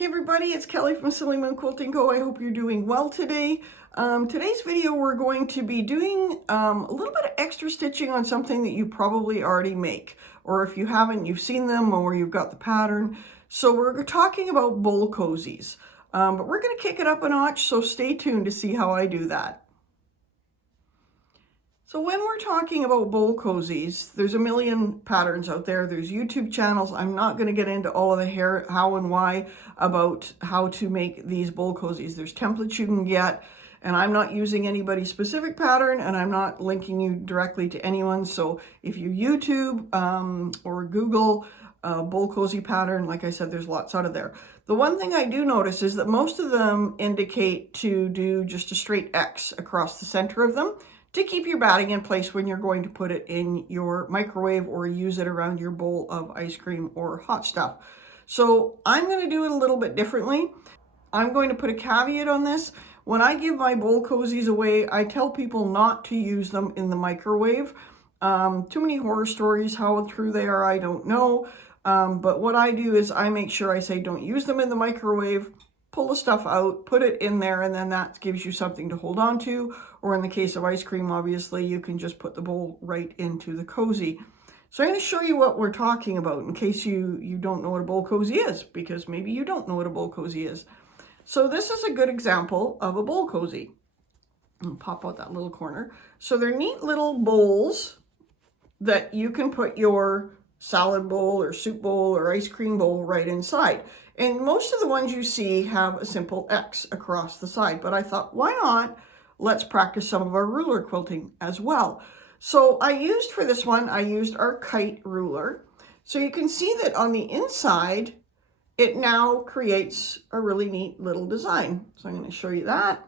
Hey everybody, it's Kelly from Silly Moon Quilting Co. I hope you're doing well today. Today's video we're going to be doing a little bit of extra stitching on something that you probably already make. Or if you haven't, you've seen them or you've got the pattern. So we're talking about Bowl Cozies. But we're going to kick it up a notch, so stay tuned to see how I do that. So when we're talking about Bowl Cozies, there's a million patterns out there. There's YouTube channels. I'm not going to get into all of the how and why about how to make these Bowl Cozies. There's templates you can get, and I'm not using anybody's specific pattern, and I'm not linking you directly to anyone. So if you YouTube or Google Bowl Cozie pattern, like I said, there's lots out of there. The one thing I do notice is that most of them indicate to do just a straight X across the center of them, to keep your batting in place when you're going to put it in your microwave or use it around your bowl of ice cream or hot stuff. So I'm going to do it a little bit differently. I'm going to put a caveat on this. When I give my Bowl Cozies away, I tell people not to use them in the microwave. Too many horror stories, how true they are, I don't know. But what I do is I make sure I say don't use them in the microwave. Pull the stuff out, put it in there, and then that gives you something to hold on to. Or in the case of ice cream, obviously, you can just put the bowl right into the cozy. So I'm going to show you what we're talking about in case you don't know what a Bowl Cozie is, because maybe you don't know what a Bowl Cozie is. So this is a good example of a Bowl Cozie. I'll pop out that little corner. So they're neat little bowls that you can put your salad bowl or soup bowl or ice cream bowl right inside. And most of the ones you see have a simple X across the side, but I thought, why not? Let's practice some of our ruler quilting as well. So I used for this one, I used our kite ruler. So you can see that on the inside, it now creates a really neat little design. So I'm going to show you that.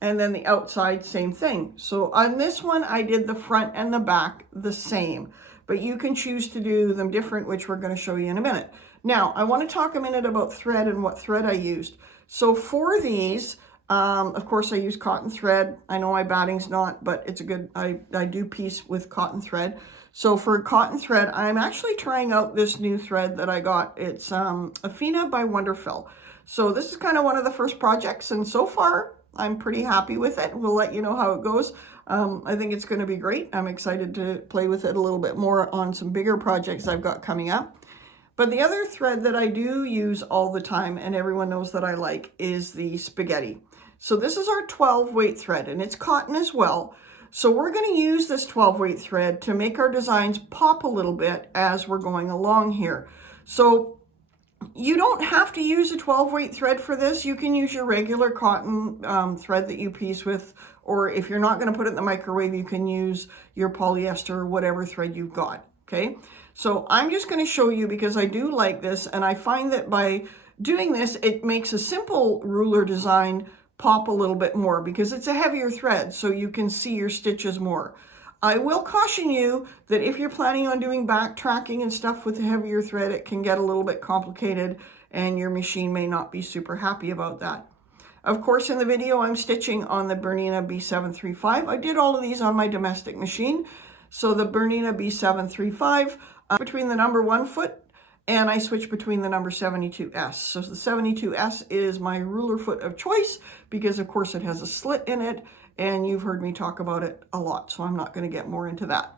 And then the outside, same thing. So on this one, I did the front and the back the same, but you can choose to do them different, which we're going to show you in a minute. Now, I want to talk a minute about thread and what thread I used. So for these, of course, I use cotton thread. I know my batting's not, but it's a good, I do piece with cotton thread. So for cotton thread, I'm actually trying out this new thread that I got. It's Efina by Wonderfill. So this is kind of one of the first projects, and so far, I'm pretty happy with it. We'll let you know how it goes. I think it's going to be great. I'm excited to play with it a little bit more on some bigger projects I've got coming up. But the other thread that I do use all the time, and everyone knows that I like, is the Spagetti. So this is our 12 weight thread, and it's cotton as well. So we're going to use this 12 weight thread to make our designs pop a little bit as we're going along here. So you don't have to use a 12 weight thread for this. You can use your regular cotton thread that you piece with, or if you're not going to put it in the microwave, you can use your polyester or whatever thread you've got, okay? So I'm just going to show you because I do like this, and I find that by doing this, it makes a simple ruler design pop a little bit more because it's a heavier thread, so you can see your stitches more. I will caution you that if you're planning on doing backtracking and stuff with a heavier thread, it can get a little bit complicated and your machine may not be super happy about that. Of course, in the video, I'm stitching on the BERNINA B735. I did all of these on my domestic machine. So the BERNINA B735, between the number 1 foot, and I switch between the number 72S. So the 72S is my ruler foot of choice because, of course, it has a slit in it, and you've heard me talk about it a lot, so I'm not going to get more into that.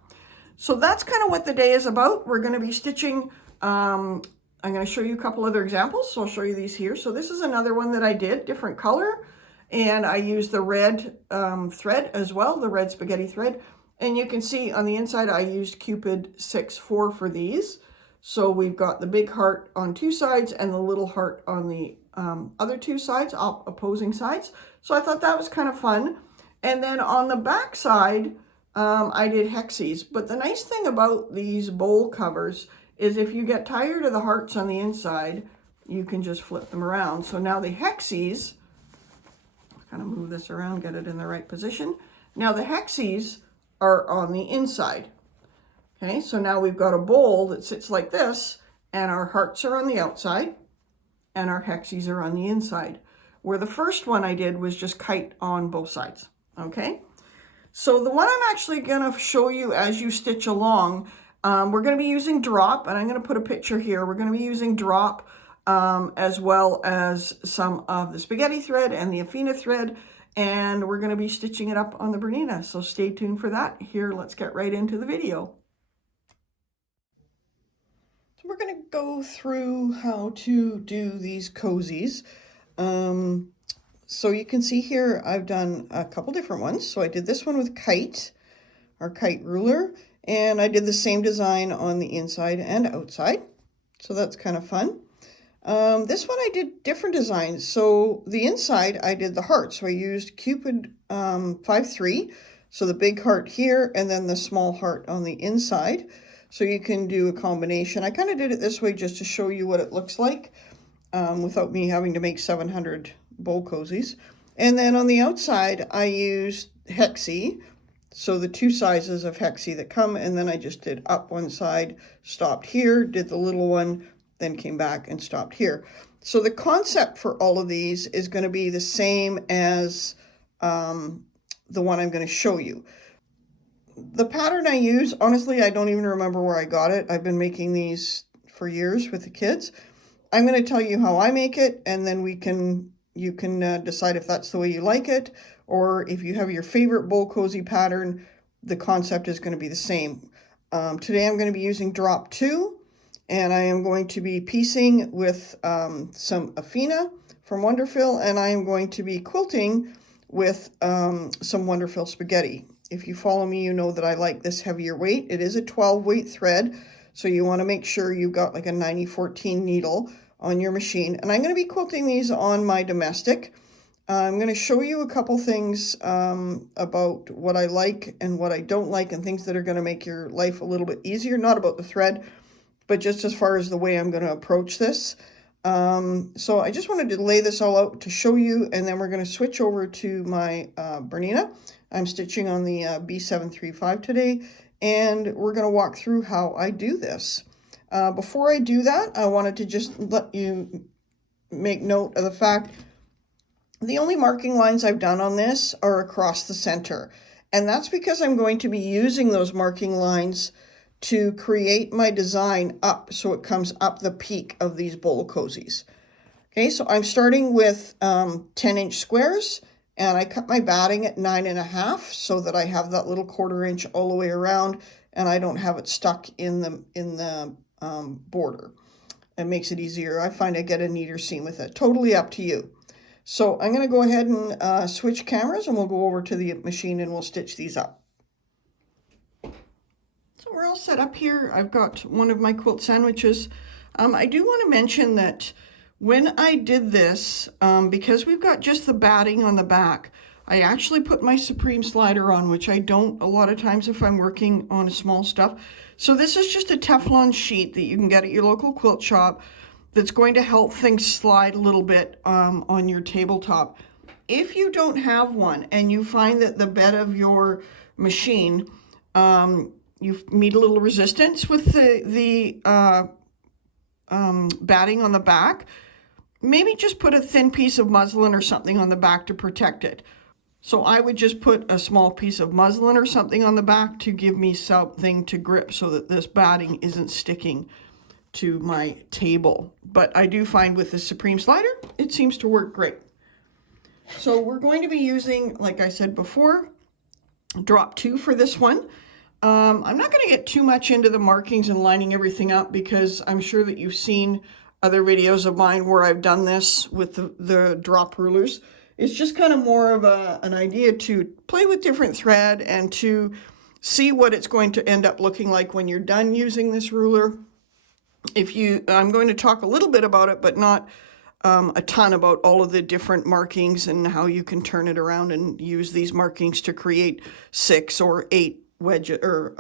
So that's kind of what the day is about. We're going to be stitching, I'm going to show you a couple other examples, so I'll show you these here. So this is another one that I did, different color, and I used the red thread as well, the red spaghetti thread. And you can see on the inside, I used Cupid 6-4 for these. So we've got the big heart on 2 sides and the little heart on the other 2 sides, opposing sides. So I thought that was kind of fun. And then on the back side, I did hexies. But the nice thing about these bowl covers is if you get tired of the hearts on the inside, you can just flip them around. So now the hexies, kind of move this around, get it in the right position. Now the hexies are on the inside. Okay, so now we've got a bowl that sits like this, and our hearts are on the outside, and our hexies are on the inside. Where the first one I did was just kite on both sides. Okay, so the one I'm actually going to show you as you stitch along, we're going to be using drop, and I'm going to put a picture here. We're going to be using drop as well as some of the spaghetti thread and the Efina thread, and we're going to be stitching it up on the Bernina. So stay tuned for that. Here, let's get right into the video. So we're going to go through how to do these cozies. So you can see here I've done a couple different ones. So I did this one with kite, our kite ruler, and I did the same design on the inside and outside. So that's kind of fun. This one I did different designs. So the inside I did the heart. So I used Cupid 5-3. So the big heart here and then the small heart on the inside. So you can do a combination. I kind of did it this way just to show you what it looks like without me having to make 700 Bowl Cozies. And then on the outside I used hexie. So the two sizes of hexie that come, and then I just did up one side, stopped here, did the little one, then came back and stopped here. So the concept for all of these is going to be the same as the one I'm going to show you. The pattern I use, honestly, I don't even remember where I got it. I've been making these for years with the kids. I'm going to tell you how I make it, and then you can decide if that's the way you like it, or if you have your favorite Bowl Cozie pattern, the concept is going to be the same. Today I'm going to be using drop 2, and I am going to be piecing with some Efina from Wonderfil, and I am going to be quilting with some Wonderfil spaghetti. If you follow me, you know that I like this heavier weight. It is a 12 weight thread, so you want to make sure you've got like a 90-14 needle on your machine. And I'm going to be quilting these on my domestic. I'm going to show you a couple things about what I like and what I don't like, and things that are going to make your life a little bit easier. Not about the thread, but just as far as the way I'm going to approach this. So I just wanted to lay this all out to show you, and then we're going to switch over to my Bernina. I'm stitching on the B735 today, and we're going to walk through how I do this. Before I do that, I wanted to just let you make note of the fact the only marking lines I've done on this are across the center, and that's because I'm going to be using those marking lines to create my design up so it comes up the peak of these Bowl Cozies. Okay, so I'm starting with 10-inch squares, and I cut my batting at 9.5 so that I have that little 1/4 inch all the way around, and I don't have it stuck in the border. It makes it easier. I find I get a neater seam with it. Totally up to you. So I'm going to go ahead and switch cameras, and we'll go over to the machine and we'll stitch these up. So we're all set up here. I've got one of my quilt sandwiches. I do want to mention that when I did this, because we've got just the batting on the back, I actually put my Supreme slider on, which I don't a lot of times if I'm working on small stuff. So this is just a Teflon sheet that you can get at your local quilt shop that's going to help things slide a little bit on your tabletop. If you don't have one and you find that the bed of your machine, you meet a little resistance with the batting on the back, maybe just put a thin piece of muslin or something on the back to protect it. So I would just put a small piece of muslin or something on the back to give me something to grip so that this batting isn't sticking to my table. But I do find with the Supreme slider, it seems to work great. So we're going to be using, like I said before, drop 2 for this one. I'm not going to get too much into the markings and lining everything up because I'm sure that you've seen other videos of mine where I've done this with the drop rulers. It's just kind of more of an idea to play with different thread and to see what it's going to end up looking like when you're done using this ruler. I'm going to talk a little bit about it, but not a ton about all of the different markings and how you can turn it around and use these markings to create 6 or 8 wedges or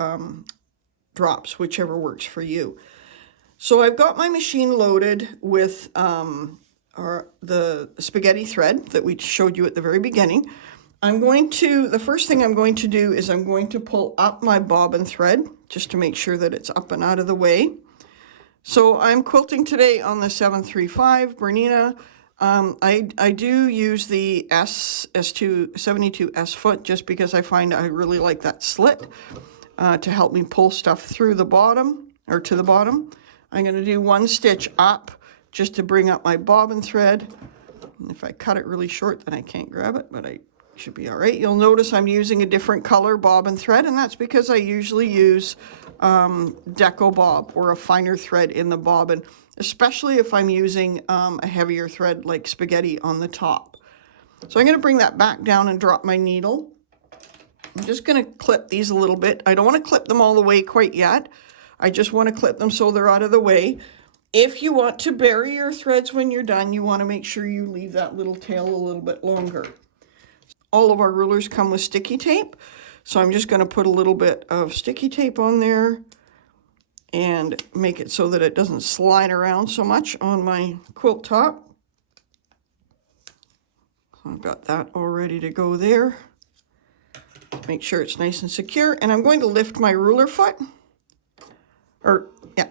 drops, whichever works for you. So I've got my machine loaded with the spaghetti thread that we showed you at the very beginning. The first thing I'm going to do is I'm going to pull up my bobbin thread just to make sure that it's up and out of the way. So I'm quilting today on the 735 Bernina. I do use the S2 72 S foot just because I find I really like that slit to help me pull stuff through the bottom or to the bottom. I'm going to do one stitch up just to bring up my bobbin thread. And if I cut it really short, then I can't grab it, but I should be all right. You'll notice I'm using a different color bobbin thread, and that's because I usually use Deco Bob or a finer thread in the bobbin, especially if I'm using a heavier thread like Spaghetti on the top. So I'm going to bring that back down and drop my needle. I'm just going to clip these a little bit. I don't want to clip them all the way quite yet. I just want to clip them so they're out of the way. If you want to bury your threads when you're done, you want to make sure you leave that little tail a little bit longer. All of our rulers come with sticky tape, so I'm just going to put a little bit of sticky tape on there and make it so that it doesn't slide around so much on my quilt top. So I've got that all ready to go there. Make sure it's nice and secure, and I'm going to lift my ruler foot.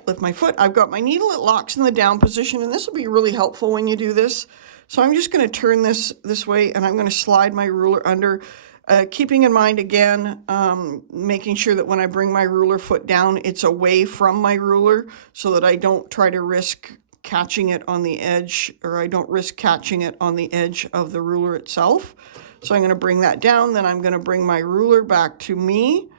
Lift my foot. I've got my needle, it locks in the down position, and this will be really helpful when you do this. So I'm just going to turn this way, and I'm going to slide my ruler under, keeping in mind again, making sure that when I bring my ruler foot down, it's away from my ruler so that I don't try to risk catching it on the edge, or I don't risk catching it on the edge of the ruler itself. So I'm going to bring that down, then I'm going to bring my ruler back to me.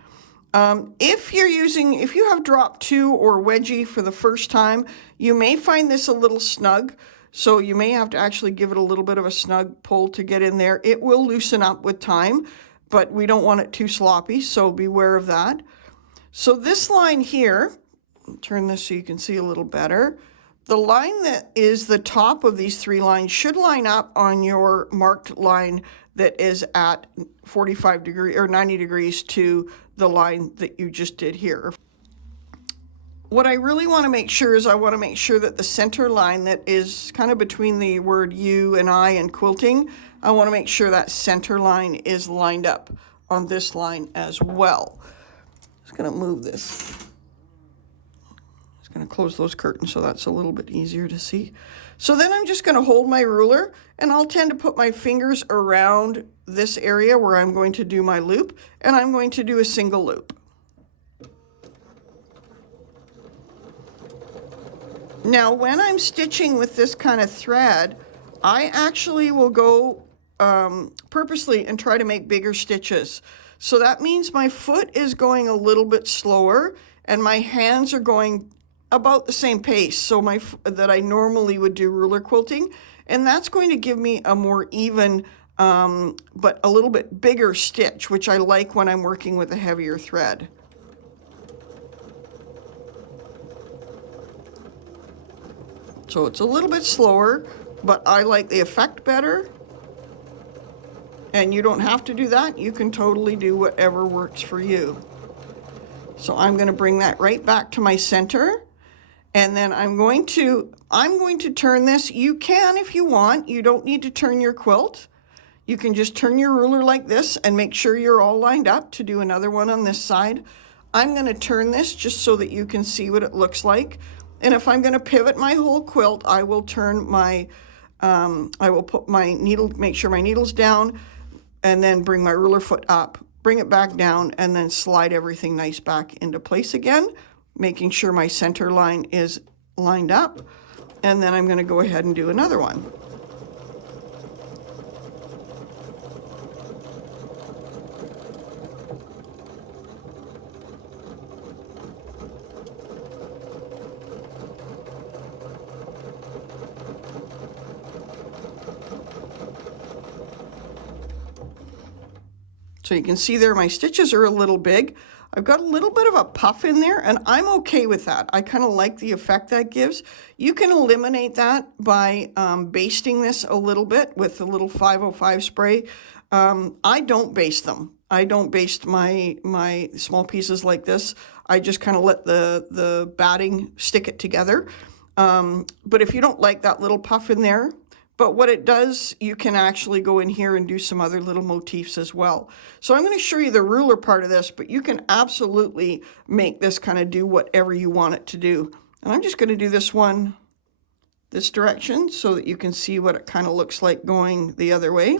If you have drop 2 or wedgie for the first time, you may find this a little snug, so you may have to actually give it a little bit of a snug pull to get in there. It will loosen up with time, but we don't want it too sloppy, so beware of that. So this line here, I'll turn this so you can see a little better. The line that is the top of these 3 lines should line up on your marked line that is at 45 degrees or 90 degrees to the line that you just did here. What I really want to make sure is I want to make sure that the center line that is kind of between the word you and I and quilting, I want to make sure that center line is lined up on this line as well. Just going to move this. Just going to close those curtains so that's a little bit easier to see. So then I'm just going to hold my ruler, and I'll tend to put my fingers around this area where I'm going to do my loop, and I'm going to do a single loop. Now when I'm stitching with this kind of thread, I actually will go purposely and try to make bigger stitches. So that means my foot is going a little bit slower and my hands are going about the same pace so that I normally would do ruler quilting, and that's going to give me a more even but a little bit bigger stitch, which I like when I'm working with a heavier thread. So it's a little bit slower, but I like the effect better. And you don't have to do that. You can totally do whatever works for you. So I'm going to bring that right back to my center. And then I'm going to turn this. You can if you want. You don't need to turn your quilt. You can just turn your ruler like this and make sure you're all lined up to do another one on this side. I'm going to turn this just so that you can see what it looks like. And if I'm going to pivot my whole quilt, I will turn my, I will put my needle, make sure my needle's down, and then bring my ruler foot up, bring it back down, and then slide everything nice back into place again, making sure my center line is lined up. And then I'm going to go ahead and do another one. So you can see there my stitches are a little big. I've got a little bit of a puff in there, and I'm okay with that. I kind of like the effect that gives. You can eliminate that by basting this a little bit with a little 505 spray. I don't baste them. I don't baste my small pieces like this. I just kind of let the batting stick it together. But if you don't like that little puff in there, but what it does, you can actually go in here and do some other little motifs as well. So I'm going to show you the ruler part of this, but you can absolutely make this kind of do whatever you want it to do. And I'm just going to do this one this direction so that you can see what it kind of looks like going the other way.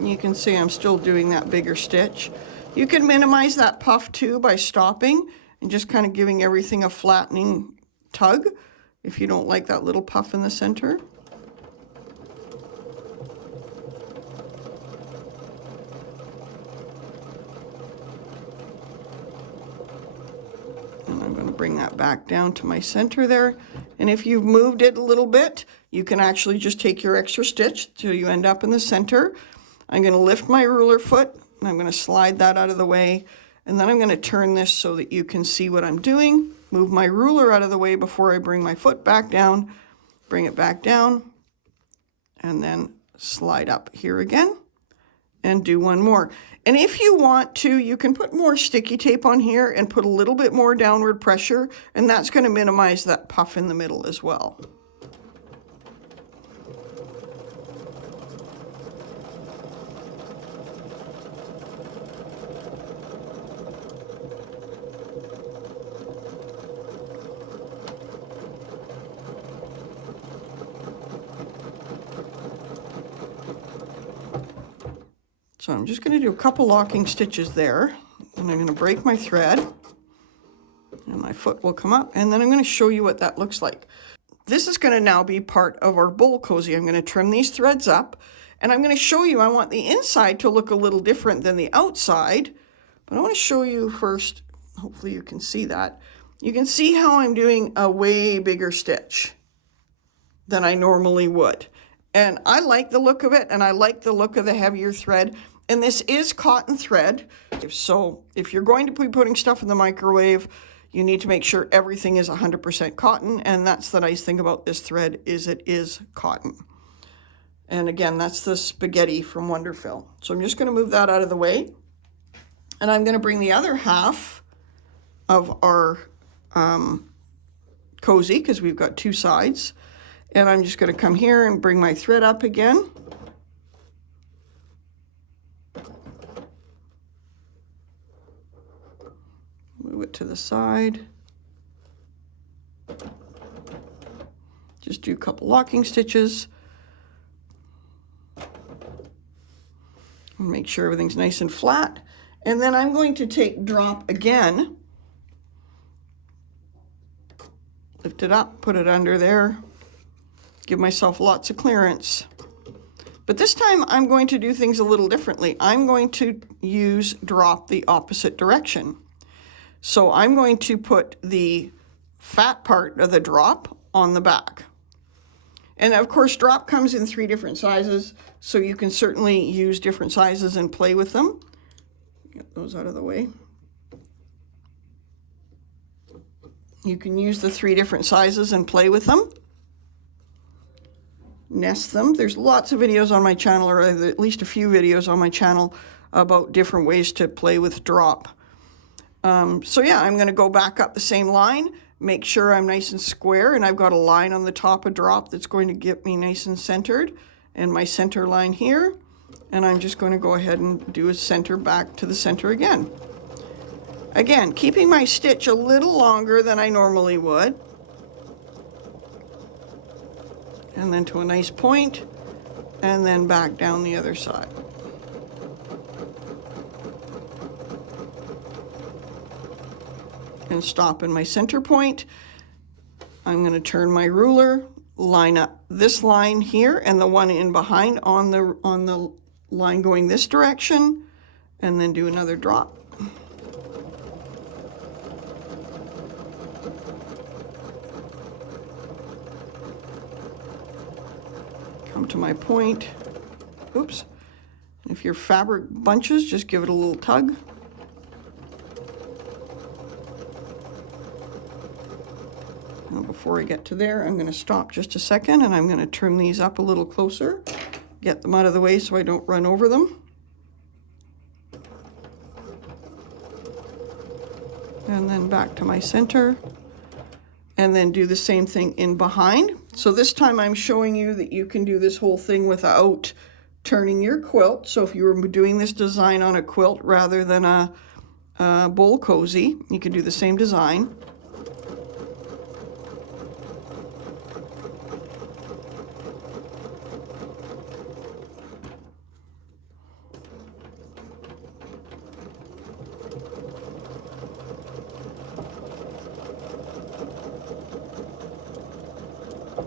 You can see I'm still doing that bigger stitch. You can minimize that puff too by stopping and just kind of giving everything a flattening tug if you don't like that little puff in the center. And I'm going to bring that back down to my center there. And if you've moved it a little bit, you can actually just take your extra stitch till you end up in the center. I'm going to lift my ruler foot, and I'm going to slide that out of the way. And then I'm going to turn this so that you can see what I'm doing. Move my ruler out of the way before I bring my foot back down. Bring it back down. And then slide up here again. And do one more. And if you want to, you can put more sticky tape on here and put a little bit more downward pressure. And that's going to minimize that puff in the middle as well. So I'm just going to do a couple locking stitches there, and I'm going to break my thread, and my foot will come up, and then I'm going to show you what that looks like. This is going to now be part of our bowl cozy. I'm going to trim these threads up, and I'm going to show you, I want the inside to look a little different than the outside, but I want to show you first, hopefully you can see that. You can see how I'm doing a way bigger stitch than I normally would. And I like the look of it, and I like the look of the heavier thread. And this is cotton thread. So if you're going to be putting stuff in the microwave, you need to make sure everything is 100% cotton. And that's the nice thing about this thread, is it is cotton. And again, that's the Spagetti from Wonderfill. So I'm just going to move that out of the way. And I'm going to bring the other half of our cozy, because we've got two sides. And I'm just going to come here and bring my thread up again. Move it to the side. Just do a couple locking stitches. Make sure everything's nice and flat. And then I'm going to take drop again. Lift it up, put it under there. Give myself lots of clearance. But this time I'm going to do things a little differently. I'm going to use drop the opposite direction. So I'm going to put the fat part of the drop on the back. And of course, drop comes in 3 different sizes, so you can certainly use different sizes and play with them. Get those out of the way. You can use the 3 different sizes and play with them. Nest them. There's lots of videos on my channel, or at least a few videos on my channel about different ways to play with drop. So yeah, I'm going to go back up the same line, make sure I'm nice and square, and I've got a line on the top of drop that's going to get me nice and centered, and my center line here, and I'm just going to go ahead and do a center back to the center again. Again, keeping my stitch a little longer than I normally would. And then to a nice point, and then back down the other side. And stop in my center point. I'm going to turn my ruler, line up this line here and the one in behind on the line going this direction, and then do another drop. Come to my point. Oops. If your fabric bunches, just give it a little tug. Now before I get to there, I'm going to stop just a second, and I'm going to trim these up a little closer. Get them out of the way so I don't run over them. And then back to my center. And then do the same thing in behind. So this time I'm showing you that you can do this whole thing without turning your quilt. So if you were doing this design on a quilt rather than a bowl cozy, you can do the same design.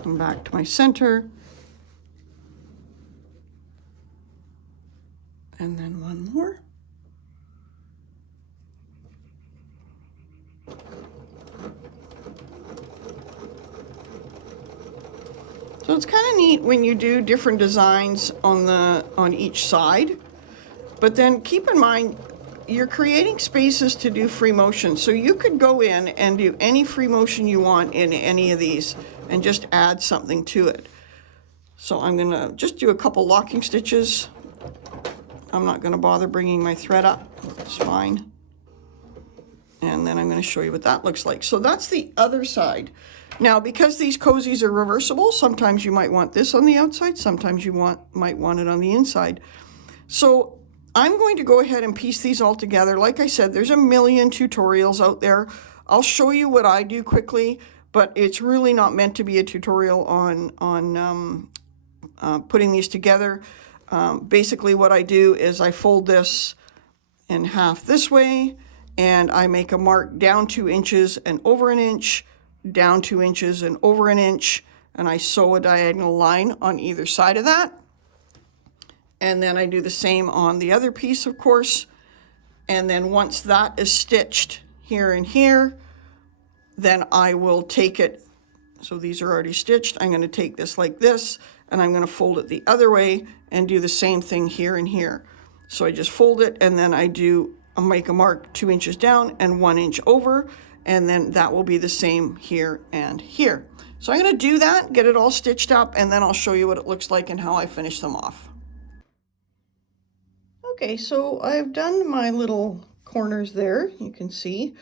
Come back to my center. And then one more. So it's kind of neat when you do different designs on each side, but then keep in mind you're creating spaces to do free motion. So you could go in and do any free motion you want in any of these and just add something to it. So I'm gonna just do a couple locking stitches. I'm not gonna bother bringing my thread up, it's fine. And then I'm gonna show you what that looks like. So that's the other side. Now, because these cozies are reversible, sometimes you might want this on the outside, sometimes you might want it on the inside. So I'm going to go ahead and piece these all together. Like I said, there's a million tutorials out there. I'll show you what I do quickly, but it's really not meant to be a tutorial on putting these together. Basically what I do is I fold this in half this way, and I make a mark down 2 inches and over an inch, down 2 inches and over an inch, and I sew a diagonal line on either side of that. And then I do the same on the other piece, of course. And then once that is stitched here and here, then I will take it. So these are already stitched. I'm going to take this like this, and I'm going to fold it the other way and do the same thing here and here. So I just fold it, and then I'll make a mark 2 inches down and 1 inch over, and then that will be the same here and here. So I'm going to do that, get it all stitched up, and then I'll show you what it looks like and how I finish them off. Okay, so I've done my little corners there, you can see.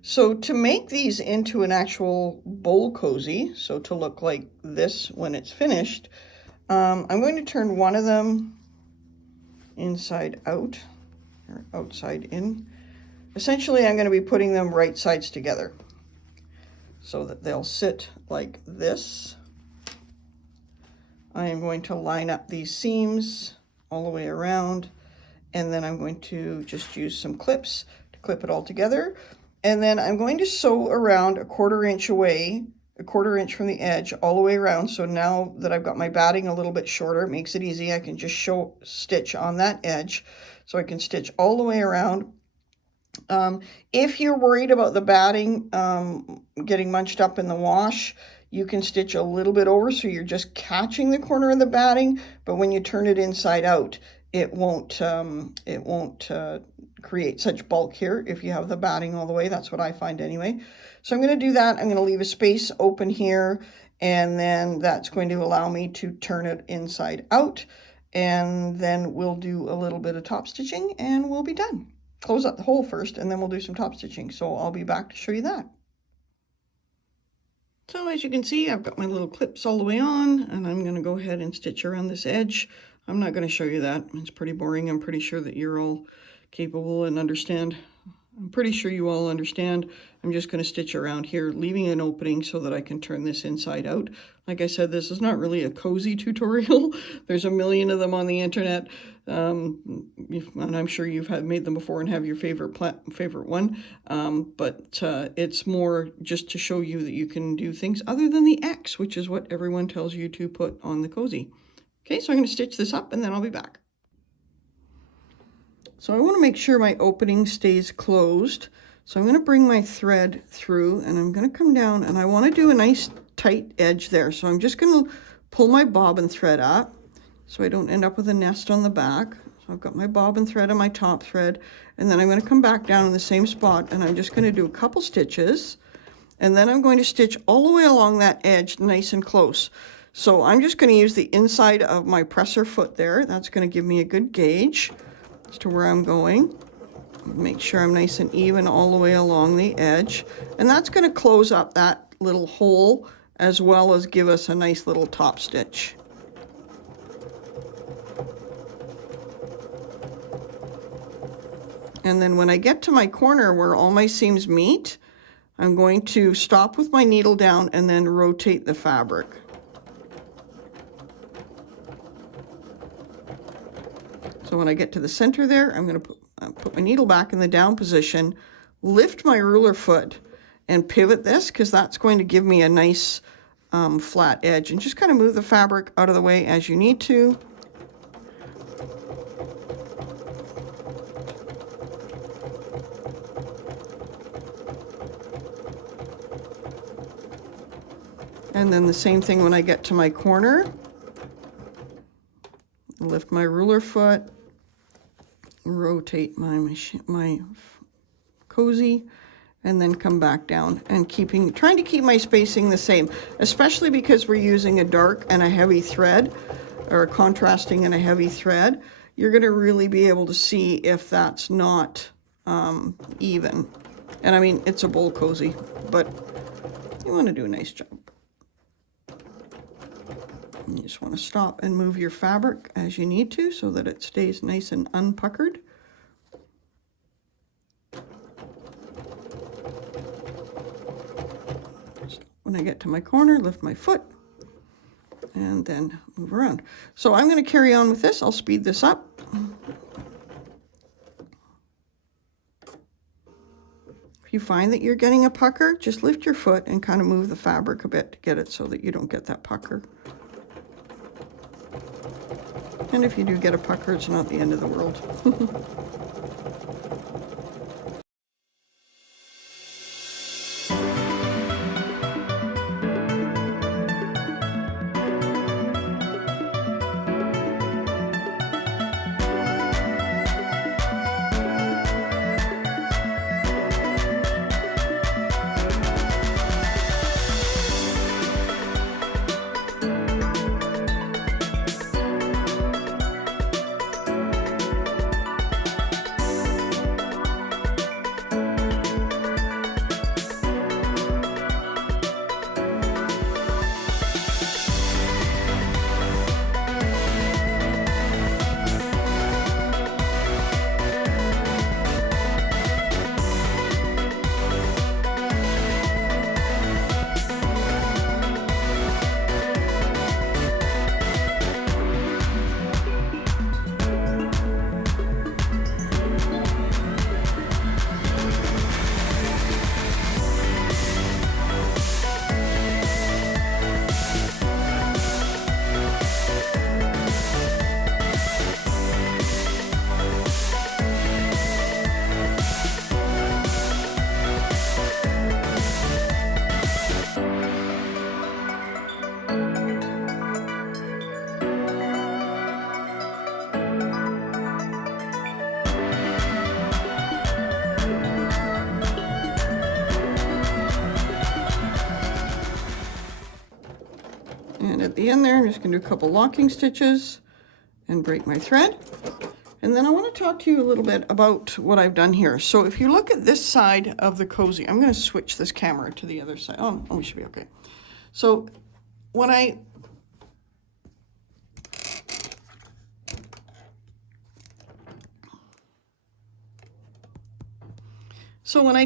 So to make these into an actual bowl cozy, so to look like this when it's finished, I'm going to turn one of them inside out, or outside in. Essentially, I'm going to be putting them right sides together so that they'll sit like this. I am going to line up these seams all the way around, and then I'm going to just use some clips to clip it all together. And then I'm going to sew around a 1/4 inch away, a 1/4 inch from the edge all the way around. So now that I've got my batting a little bit shorter, it makes it easy. I can just stitch on that edge. So I can stitch all the way around. If you're worried about the batting getting munched up in the wash, you can stitch a little bit over so you're just catching the corner of the batting, but when you turn it inside out, it won't create such bulk here if you have the batting all the way. That's what I find anyway. So I'm going to do that. I'm going to leave a space open here, and then that's going to allow me to turn it inside out, and then we'll do a little bit of top stitching and we'll be done. Close up the hole first, and then we'll do some top stitching. So I'll be back to show you that. So as you can see, I've got my little clips all the way on, and I'm going to go ahead and stitch around this edge. I'm not going to show you that. It's pretty boring. I'm pretty sure that you're all capable and understand. I'm pretty sure you all understand. I'm just going to stitch around here, leaving an opening so that I can turn this inside out. Like I said, this is not really a cozy tutorial. There's a million of them on the internet, and I'm sure you've made them before and have your favorite one. But it's more just to show you that you can do things other than the X, which is what everyone tells you to put on the cozy. Okay, so I'm going to stitch this up and then I'll be back. So I want to make sure my opening stays closed. So I'm going to bring my thread through, and I'm going to come down, and I want to do a nice tight edge there. So I'm just going to pull my bobbin thread up so I don't end up with a nest on the back. So I've got my bobbin thread and my top thread, and then I'm going to come back down in the same spot, and I'm just going to do a couple stitches, and then I'm going to stitch all the way along that edge nice and close. So I'm just going to use the inside of my presser foot there. That's going to give me a good gauge as to where I'm going. Make sure I'm nice and even all the way along the edge. And that's going to close up that little hole as well as give us a nice little top stitch. And then when I get to my corner where all my seams meet, I'm going to stop with my needle down and then rotate the fabric. So when I get to the center there, I'm going to put my needle back in the down position, lift my ruler foot, and pivot this, because that's going to give me a nice flat edge, and just kind of move the fabric out of the way as you need to. And then the same thing when I get to my corner. Lift my ruler foot, rotate my cozy, and then come back down, and trying to keep my spacing the same, especially because we're using a dark and a heavy thread, or a contrasting and a heavy thread. You're going to really be able to see if that's not even. And I mean, it's a bowl cozy, but you want to do a nice job. You just want to stop and move your fabric as you need to so that it stays nice and unpuckered. When I get to my corner, lift my foot and then move around. So I'm going to carry on with this. I'll speed this up. If you find that you're getting a pucker, just lift your foot and kind of move the fabric a bit to get it so that you don't get that pucker. And if you do get a pucker, it's not the end of the world. And at the end there, I'm just going to do a couple locking stitches and break my thread. And then I want to talk to you a little bit about what I've done here. So if you look at this side of the cozy, I'm going to switch this camera to the other side. Oh, we should be okay. So when I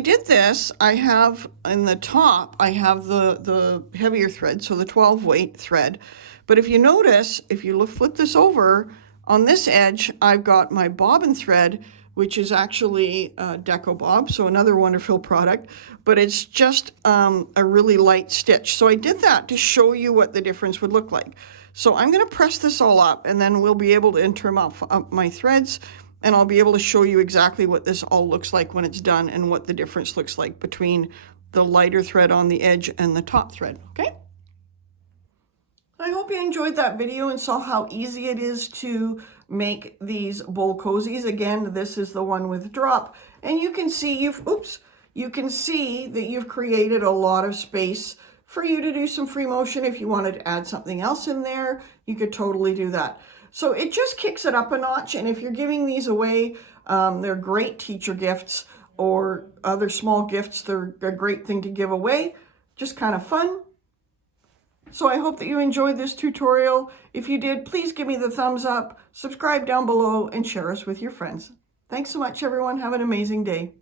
did this, I have in the top, I have the heavier thread, so the 12 weight thread. But if you notice, if you flip this over, on this edge, I've got my bobbin thread, which is actually Deco Bob, so another Wonderful product, but it's just a really light stitch. So I did that to show you what the difference would look like. So I'm going to press this all up, and then we'll be able to trim up my threads, and I'll be able to show you exactly what this all looks like when it's done and what the difference looks like between the lighter thread on the edge and the top thread, okay? I hope you enjoyed that video and saw how easy it is to make these bowl cozies. Again, this is the one with drop, and you can see you can see that you've created a lot of space for you to do some free motion. If you wanted to add something else in there, you could totally do that. So it just kicks it up a notch, and if you're giving these away, they're great teacher gifts or other small gifts. They're a great thing to give away, just kind of fun. So I hope that you enjoyed this tutorial. If you did, please give me the thumbs up, subscribe down below, and share us with your friends. Thanks so much, everyone. Have an amazing day.